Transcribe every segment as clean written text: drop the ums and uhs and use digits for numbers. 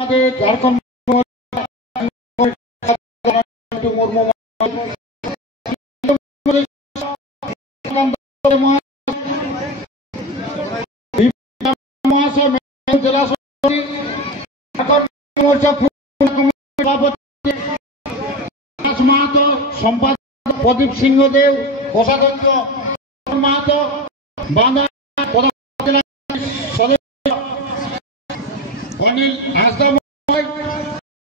ঝাড়খণ্ড জেলা মাহাতো, সম্পাদক প্রদীপ সিংহদেব, কোষাধ্যক্ষ মাহাতো, বাংলা সদস্য অনিল হাসদা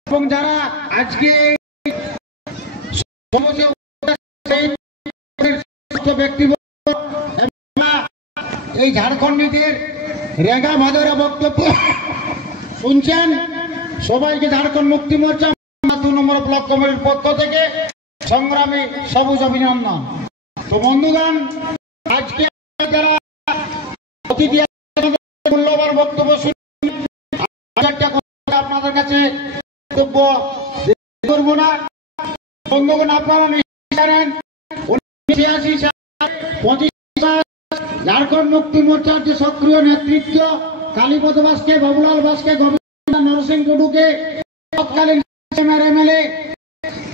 এবং যারা আজকে ব্যক্তিবর্গ এই ঝাড়খণ্ডীদের রেগা ভাদরা বক্তব্য শুনছেন, সবাইকে ঝাড়খণ্ড মুক্তি মোর্চা 2 নম্বর ব্লক কমিটির পক্ষ থেকে সংগ্রামী সবুজ অভিনন্দন। তো বন্ধুগণ, আজকে যারা অতিথি মূল্যবান বক্তব্য শুনছেন, আপনাদের কাছে বক্তব্য করবো না। বন্ধুগণ, আপনারা জানেন 1986 ঝাড়খণ্ড মুক্তি মোর্চার যে সক্রিয় নেতৃত্ব কালীপদ বাসকে, বাবুলাল বাসকে, গোবিন্দ নরসিংহ টুডুকে, তৎকালীন এমএলএ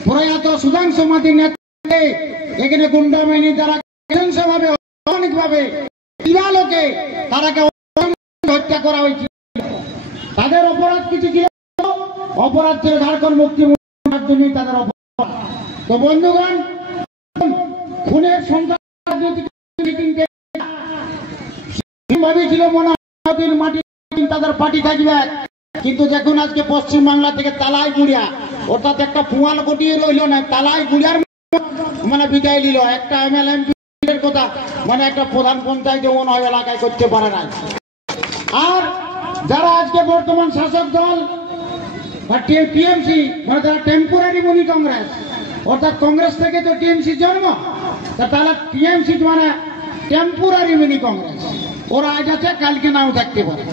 প্রয়াত সুধাংশু মাতির নেতৃত্বে এখানে গুন্ডাবাহিনী দ্বারা ভাবে অনেকভাবে দিবালোকে তারাকে হত্যা করা হয়েছিল। তাদের অপরাধ কিছু ছিল, অপরাধ ছিল ঝাড়খণ্ড মুক্তি মোর্চার জন্যই তাদের অপরাধ। তো বন্ধুগণ, খুনের সংখ্যা ছিল মনে হয় মাটি তাদের পার্টি থাকবে, কিন্তু দেখুন আজকে পশ্চিম বাংলা থেকে তালাই গুড়িয়া অর্থাৎ একটা পুয়াল গটিয়ে রইল না, তালাই গুড়িয়ার মানে বিদায় নিল। একটা এমএলএর কথা মানে একটা প্রধান পঞ্চায়েত মনে হয় এলাকায় করতে পারে না। আর যারা আজকে বর্তমান শাসক দল বা টিএমসি মানে তারা টেম্পোরারি মনি কংগ্রেস, অর্থাৎ কংগ্রেস থেকে তো টিএমসি জন্ম, তাহলে টিএমসি মানে টেম্পোরারি মিনি কংগ্রেস। ওরা আজ আছে, কালকে নাও থাকতে পারে।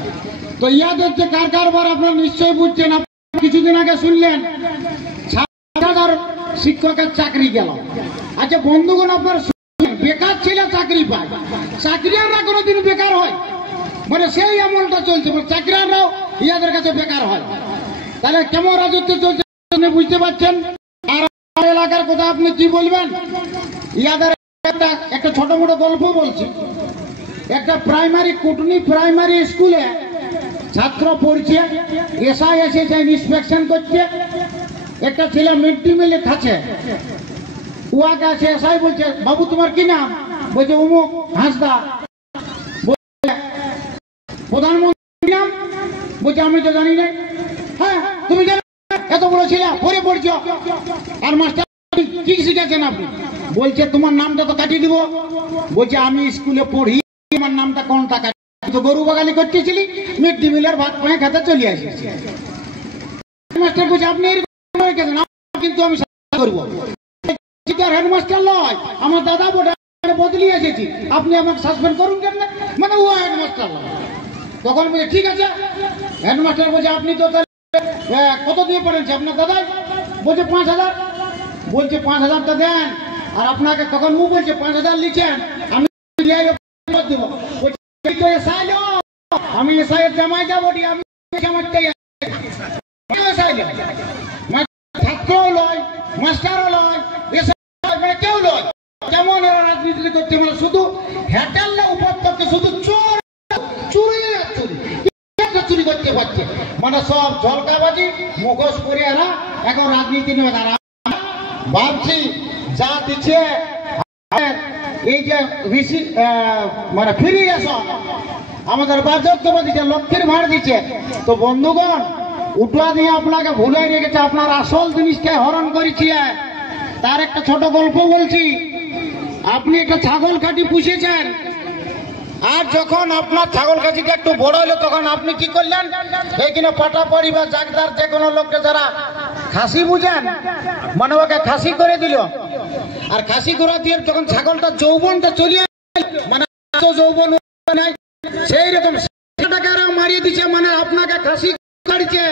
তো ইয়াদের যে কার কারবার আপনারা নিশ্চয়ই বুঝছেন। কিছুদিন আগে শুনলেন 7,000 শিক্ষকের চাকরি গেল। আচ্ছা বন্ধুগণ, আপনার বেকার ছেলে চাকরি পায়, চাকরিয়ানরা কোনোদিন বেকার হয়? মানে সেই আমলটা চলছে, চাকরিয়ানরাও ইয়াদের কাছে বেকার হয়। তাহলে কেমন রাজত্ব চলছে বুঝতে পারছেন। আর এলাকার কথা আপনি কি বলবেন? ইয়াদের একটা ছোট মোটো গল্প বলছি। একটা প্রাইমারি কুটনি প্রাইমারি স্কুলে ছাত্র পড়ছে, এসআই এসেছে ইন্সপেকশন করছে। একটা ছেলে মিড ডে মিলে খাচ্ছে, উয়াকে আছে এসআই বলছে, বাবু তোমার কি নাম? বলছে অমুক হাসদা। প্রধানমন্ত্রী নাম? বলছে আমি তো জানি না। হ্যাঁ তুমি জানো, এত বড় ছেলে পড়ে পড়ছ। আর মাস্টার কি শিখেছেন আপনি? বলছে তোমার নামটা তো কাটিয়ে দিব। বলছে আমি স্কুলে পড়ি, আমার নামটা কোনটা কাটি? তো গরু বাগালি করতেছিলি, মিড ডে মিলের ভাত পায়ে খেতে চলে আসি। মাস্টার বলছে আপনি কিন্তু আমি করবো। হেডমাস্টার নয়, আমার দাদা বদলি এসেছি, আপনি আমাকে সাসপেন্ড করুন কেন? মানে ও হেডমাস্টার নয়। তখন বলছে ঠিক আছে। হেডমাস্টার বলছে আপনি তো কত দিয়ে পড়েছে আপনার দাদা? বলছে 5,000। বলছে 5,000টা দেন। আর আপনাকে তখন মু বলছে 5,000 লিখেন, আমি আমি এসআই এর জামাই যাবো, আমি ছাত্রও লয়, মাস্টারও লয়, মানে কেউ লয়। যেমন এরা রাজনীতি করছে, মানে শুধু হ্যাটেল্লা উপত্যকে শুধু চোর চুরি করতে পারছে। মানে সব ঝলকাবাজি মুখোশ করে এরা এখন রাজনীতি নিয়ে দাঁড়া ভাবছি যা দিচ্ছে। এই যে মানে ফিরে আসো আমাদের বার্ধক্য দিচ্ছে, লক্ষ্মীর ভাড় দিচ্ছে। তো বন্ধুগণ, উঠা দিয়ে আপনাকে ভুলে রেখেছে, আপনার আসল জিনিসকে হরণ করেছি। তার একটা ছোট গল্প বলছি। আপনি একটা ছাগল খাঁটি পুষেছেন, আর যখন আপনার ছাগল খাঁটিটা একটু বড় হলো তখন আপনি কি করলেন? এইখানে পাটা পরিবার জাগদার যে কোনো লোককে যারা খাসি বুঝেন, মানে ওকে খাসি করে দিল। আর খাসি করে দিয়ে যখন ছাগলটা যৌবনটা চলে মানে যৌবন নাই, সেই রকম মারিয়ে দিচ্ছে। মানে আপনাকে খাসি কাটছে,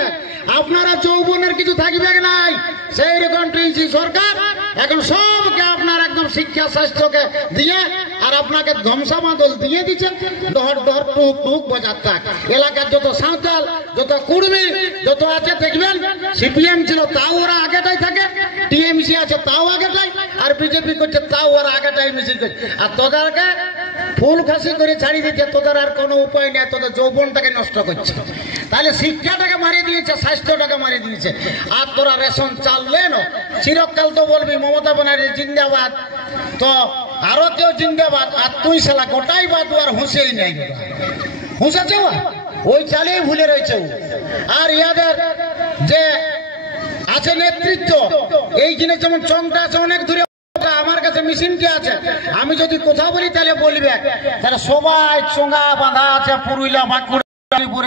আপনারা যৌবনের কিছু থাকবে নাই। সেই রকম টিএমসি সরকার এখন সবকে আপনার একদম শিক্ষা স্বাস্থ্যকে দিয়ে আর আপনাকে ধ্বংসা বাদল দিয়ে দিচ্ছে। দহর দহর টুক টুক বাজার থাক। এলাকার যত সাঁওতাল, যত কুর্মী, যত আছে দেখবেন, সিপিএম ছিল তাও ওরা আগেটাই থাকে, টিএমসি আছে তাও আগেটাই, আর বিজেপি করছে তাও ওরা আগেটাই মিছিল করছে। আর তোদেরকে ফুল খাসি করে ছাড়িয়ে দিচ্ছে, তোদের আর কোনো উপায় নেই, তোদের যৌবনটাকে নষ্ট করছে। তাহলে শিক্ষাটাকে মারিয়ে দিয়েছে, স্বাস্থ্যটাকে মারিয়ে দিয়েছে। আর তোরা রেশন চাল লেন, চিরকাল তো বলবি মমতা ব্যানার্জি জিন্দাবাদ, তো আরো কেউ জিন্দাবাদ, আর তুই শালা গোটাই বাদ, আর হুঁশেই নাই, হুঁসেছে ওই চালেই ভুলে রয়েছে। আর ইয়াদের যে আছে নেতৃত্ব, এই জিনিস যেমন চংটা আছে অনেক দূরে, আমার কাছে মেশিনটি আছে, আমি যদি কোথাও বলি তাহলে বলবে, তাহলে সবাই চোঙা বাঁধা আছে পুরুলিয়া, বাঁকুড়া,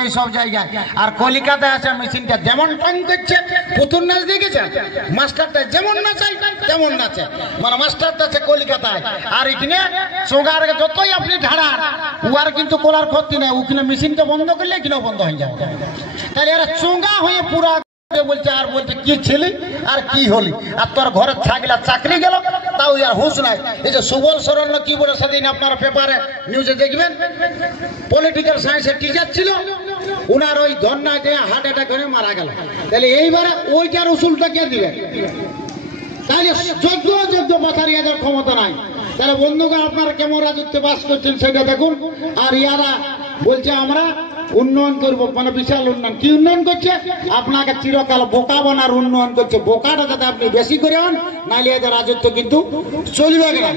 এই সব জায়গায়। আর কলিকাতায় আছে মেশিনটা যেমন টাইম করছে, পুতুল নাচ দেখেছেন, মাস্টারটা যেমন নাচাই তেমন নাচে, মানে মাস্টারটা আছে কলিকাতায়। আর এখানে চোঙার যতই আপনি ঢাড়ান, উয়ার কিন্তু কোলার ক্ষতি নেই, ওখানে মেশিনটা বন্ধ করলে এখানেও বন্ধ হয়ে যাবে। তাহলে এরা চোঙা হয়ে পুরা বলছে, আর বলছে কি ছেলে আর কি হলি, আর তোর ঘরে থাকলে চাকরি গেল, তাও আর হুঁশ নাই। এই যে সুবল সরল কি বলে সেদিন আপনারা পেপারে নিউজে দেখবেন, পলিটিক্যাল সায়েন্সের টিচার ছিল, উনার ওই ধর্নায় যে হার্ট অ্যাটাক করে মারা গেল। তাহলে এইবারে ওইটার উসুলটা কে দিবে? তাহলে যোগ্য মাথার ইয়াদের ক্ষমতা নাই। তাহলে বন্ধুগণ, আপনারা কেমন রাজত্বে বাস করছেন সেটা দেখুন। আর ইয়ারা বলছে আমরা উন্নয়ন করবো, মানে বিশাল উন্নয়ন। কি উন্নয়ন করছে? আপনাকে চিরকাল বোকা বানার উন্নয়ন করছে। বোকাটা যাতে আপনি বেশি করে হন, নাহলে এদের রাজত্ব কিন্তু চলবে না।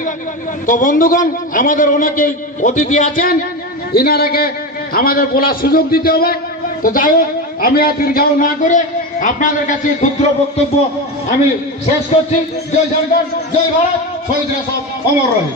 তো বন্ধুগণ, আমাদের অনেকেই অতিথি আছেন, ইনারাকে আমাদের বলার সুযোগ দিতে হবে। তো যাই হোক, আমি আর দীর্ঘায়ু না করে আপনাদের কাছে ক্ষুদ্র বক্তব্য আমি শেষ করছি। জয় ঝাড়খণ্ড, জয় ভারত, শহীদরা সব অমর রহে।